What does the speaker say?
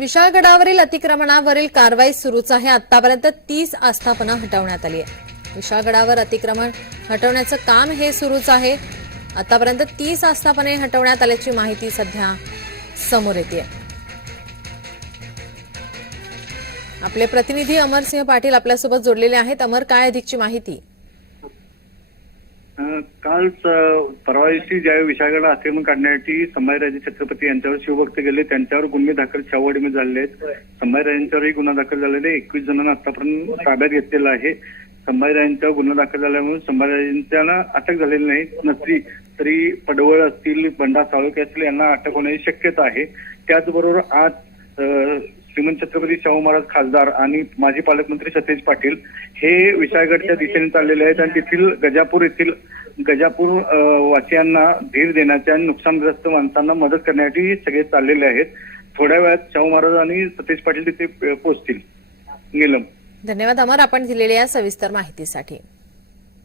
विशाळगडावरील अतिक्रमणावरील कारवाई सुरूच आहे. आतापर्यंत तीस आस्थापना हटवण्यात आली आहे विशाळगडावर अतिक्रमण हटवण्याचं काम हे सुरूच आहे. आतापर्यंत तीस आस्थापने हटवण्यात आल्याची माहिती सध्या समोर येते आपले प्रतिनिधी अमरसिंह पाटील आपल्यासोबत जोडलेले आहेत. अमर काय अधिकची माहिती? अं, काल स- परवा दिवशी ज्यावेळी विशाळगड आक्रमण काढण्यासाठी संभाजीराजे छत्रपती यांच्यावर शिवभक्त गेले त्यांच्यावर गुन्हे दाखल शाहवाडीमध्ये झालेले आहेत. संभाजीराजांच्यावरही गुन्हा दाखल झालेला आहे. एकवीस जणांना आतापर्यंत ताब्यात घेतलेला आहे. संभाजीराजांच्यावर गुन्हा दाखल झाल्यामुळे संभाजीराजांना अटक झालेली नाही. नसली तरी पडवळ असतील बंडा साळुके असतील यांना अटक होण्याची शक्यता आहे. त्याचबरोबर आज श्रीमंत छत्रपती शाहू महाराज खासदार आणि माजी पालकमंत्री सतेज पाटील हे विशाळगडच्या दिशेने चाललेले आहेत आणि तेथील गजापूर येथील गजापूर वासियांना धीर देण्याच्या आणि नुकसानग्रस्त माणसांना मदत करण्यासाठी सगळे चाललेले आहेत. थोड्या वेळात शाहू महाराज आणि सतेज पाटील तिथे पोहोचतील. नीलम. धन्यवाद अमर आपण दिलेल्या सविस्तर माहितीसाठी.